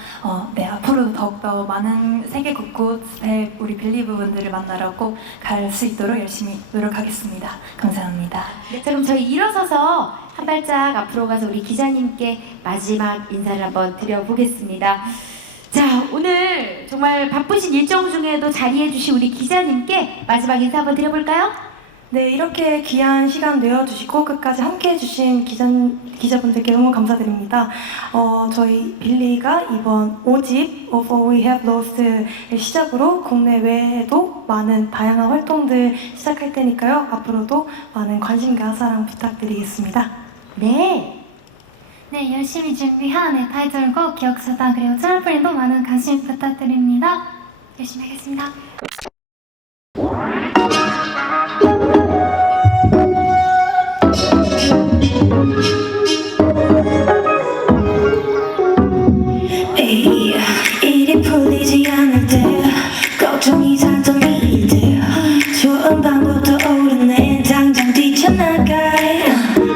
네, 앞으로도 더욱더 많은 세계 곳곳에 우리 빌리브 분들을 만나러 꼭 갈 수 있도록 열심히 노력하겠습니다. 감사합니다. 자, 그럼 저희 일어서서 한 발짝 앞으로 가서 우리 기자님께 마지막 인사를 한번 드려보겠습니다. 자, 오늘 정말 바쁘신 일정 중에도 자리해주신 우리 기자님께 마지막 인사 한번 드려볼까요? 네, 이렇게 귀한 시간 내어주시고 끝까지 함께해주신 기자분들께 너무 감사드립니다. 저희 빌리가 이번 5집 Of All We Have Lost의 시작으로 국내외에도 많은 다양한 활동들 시작할 테니까요. 앞으로도 많은 관심과 사랑 부탁드리겠습니다. 네. 네, 열심히 준비한 타이틀곡 기억사당 그리고 트럼프린도 많은 관심 부탁드립니다. 열심히 하겠습니다. 일이 풀리지 않을 때 걱정이 샀던 미들 좋은 방법도 오르네 당장 뛰쳐나가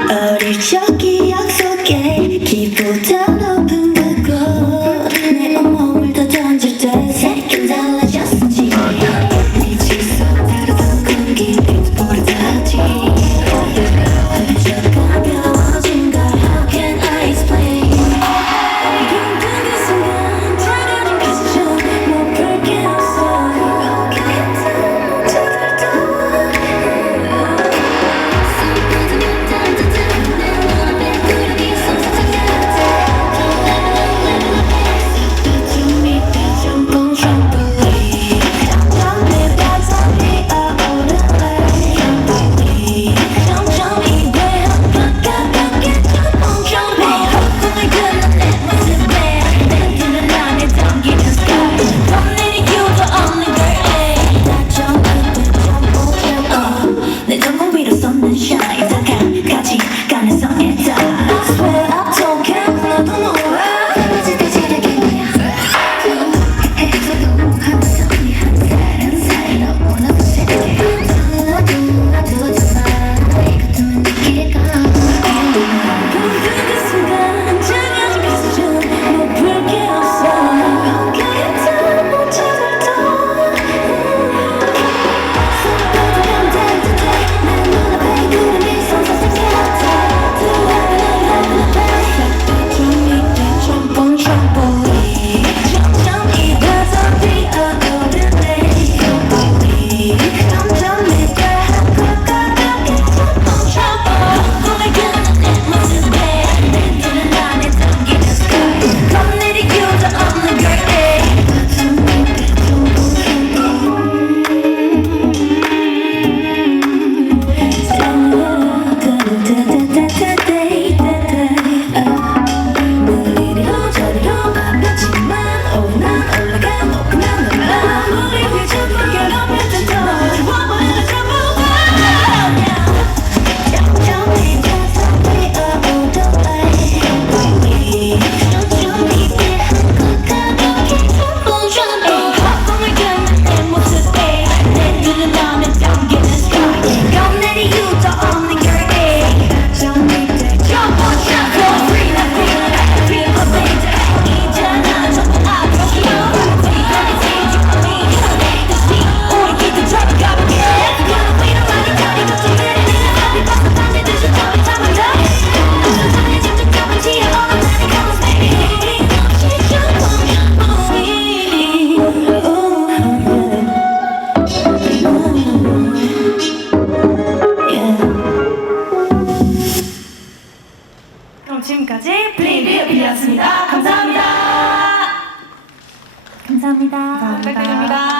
어릴 적 기억 속에 기보다 높은 그곳 내 온몸을 더 던질 때 색은 달라졌지 감사합니다. 감사합니다. 부탁드립니다.